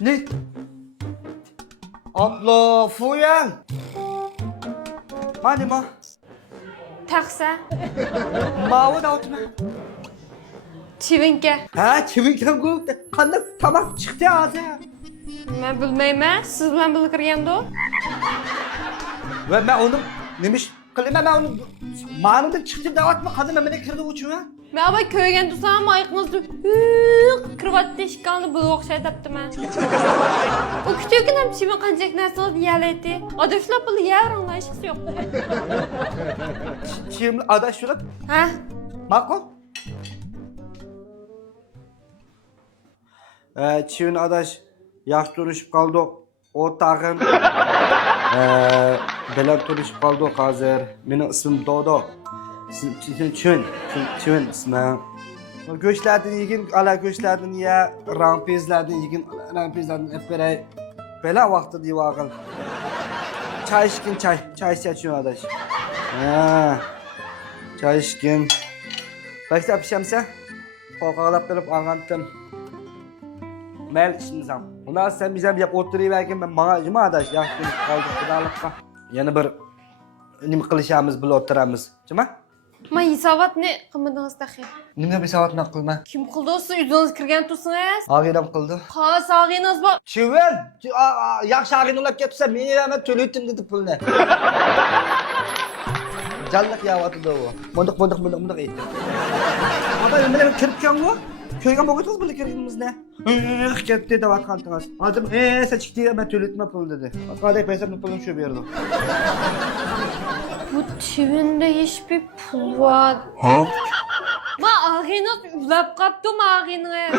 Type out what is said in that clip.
Ne? Abla, Fuyan. Mani ma? Taxsa. Mavi da otma. Chivinka. Ha, kimin bu? Kandak tamam çıktı ağzı ya. Men bilmayman, siz bilan bilgirganda. Ve ben onu demiş, kılma ben onu manada çıktı da atma kadın memene kirdi uçuma. Men aba ko'rgan tursam, oyoqingizni kirvatdi ishkanni bu o'xshay debdi men. U kutyukin ham chivin qanchak narsalar yalaydi. Adashlar pul yaringlar hech yo'q. Şimdi adaş şurada. Ha? Makul. Çivin adaş yaş duruşup kaldı. O tağın. Beler duruşup kaldı hazır. Benim ismim Dodo. Çivin ismi. Göçlerden yigin, ala göçlerden ya, rampezlerden yigin, rampezlerden hep böyle vakti diye vakın. Çay içkin çay içiyor adaş. Çay içkin. Başta pişemse, korkalap kılıp anlattım. Mel işimizden. Bundan sen bize yap oturuyorken ben bana acıma adaş. Yaktım kaldık kudalıkka. Yani bir nima qilishamiz bila o'tiramiz. Nima? Men hisobot ne qilmadingiz taxir. Nima hisobot nima qilma? Kim qildi siz o'zingiz kirgan tursangiz? Ag'inam qildi. Ha, sog'ingiz bor. Chivin, yaxshi ag'in ulab ketsa, meni ham to'laytim dedi pulni. Jalliq yeyapti u. Bundoq aytdi. Apa nima kirib kelgan bu? Ko'rgan bo'g'ingiz bilib kirganimizni. Ketdi deb aytqandingiz. Hozir sen chiqdi men to'laytma pul dedi. Qanday paysamni pulim shu berdi. Bu chivinda hiçbir pul var. Ha? Ma ag'ingiz ulab qapti, ma ag'ingiz.